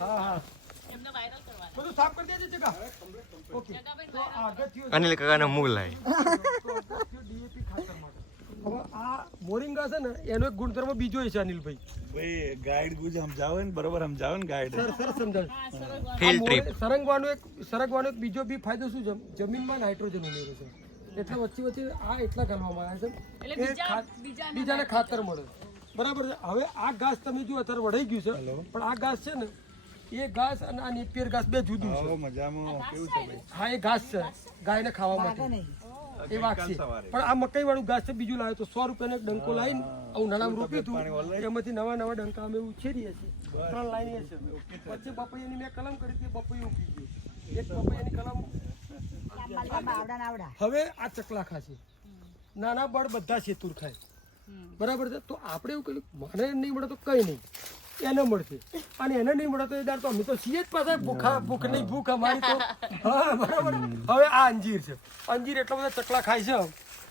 હા હા એમને વાયરલ કરવાના બધું સાફ કરી દેજે જગા ઓકે તો આગળ થયો અનિલ કાકાના મૂળ લાય ડીએપી ખાતર માટે હવે આ મોરિંગા છે ને એનો એક ગુણધર્મ બીજો છે અનિલભાઈ ભાઈ ગાઈડ ગુજ સમજાવે ને બરોબર સમજાવે ને ગાઈડ સરસ સમજાવે ફિલ્ડ ટ્રીપ સરંગવાનો એક બીજો બી ફાયદો શું છે જમીનમાં નાઇટ્રોજન ઉમેરે છે એટલે વચ્ચે આ એટલા ગાલવામાં આવે છે બીજાને ખાતર મળે બરાબર છે હવે આ ઘાસ તમે જો અત્યારે વઢાઈ ગયું છે પણ આ ઘાસ છે ને એ ઘાસ અને આ નેપિયર ઘાસ બે જુદું છે મજામાં કેવું છે ભાઈ હા એ ઘાસ છે ગાયને ખાવા માટે એ વાગશે પણ આ મકાઈ વાળું ઘાસ છે બીજું લાવ્યો તો 100 રૂપિયાનો એક ડંકો લાવીને ઉનાળામાં રોપ્યું હતું એમાંથી નવા ડંકા અમે ઉછેરીએ છીએ 3 લાઈન છે વચ્ચે બપૈયાની મેં કલમ કરી હતી બપૈયું ઉગી ગયું એક બપૈયાની કલમ હવે આ ચકલા ખાશે નાના બળ બધા શેતુર ખાય બરાબર છે તો આપણે એવું કહ્યું મને નહીં મળે તો કઈ નહીં એને મળશે અને એને નહીં મળે તો એ દાર તો અમે તો છીએ જ પાછા ભૂખ નહીં ભૂખ અમારી તો હા બરાબર હવે આ અંજીર છે અંજીર એટલા બધા ચકલા ખાય છે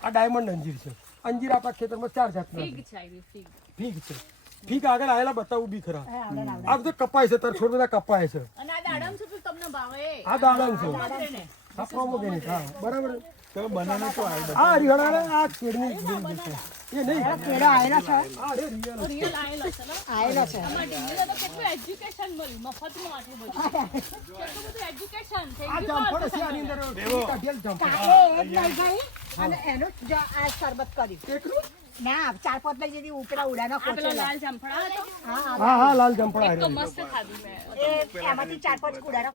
આ ડાયમંડ અંજીર છે અંજીર આપણા ખેતરમાં 4 જાતના ફીગ છે ફીગ આગળ આવેલા બતાવું બી ખરા આ બધું કપાય છે તાર છોડ બધા કપાય છે આ દાડમ છે આ પ્રોમોગેનિક હા બરાબર તો બનાના તો આવે આ હરિયાણા આ કેડની એ નહીં કેળા આયેલા છે આ રે રિયલ આયેલા છે કેટલું એજ્યુકેશન મળ્યું મફતમાં આટલું બધું કેટલું બધું એજ્યુકેશન થઈ આ ગયું જામફળ છે આની અંદર કાઢેલ જામફળ કાલે એક લઈ ગઈ અને એનું જ આ શરબત કર્યું એકલું ના 4-5 લઈ જતી ઉપરા ઉડાનો કોચેલા લાલ જામફળા હતો હા લાલ જામફળ તો મસ્ત ખાધું મેં એ એમાંથી 4-5 કુડાનો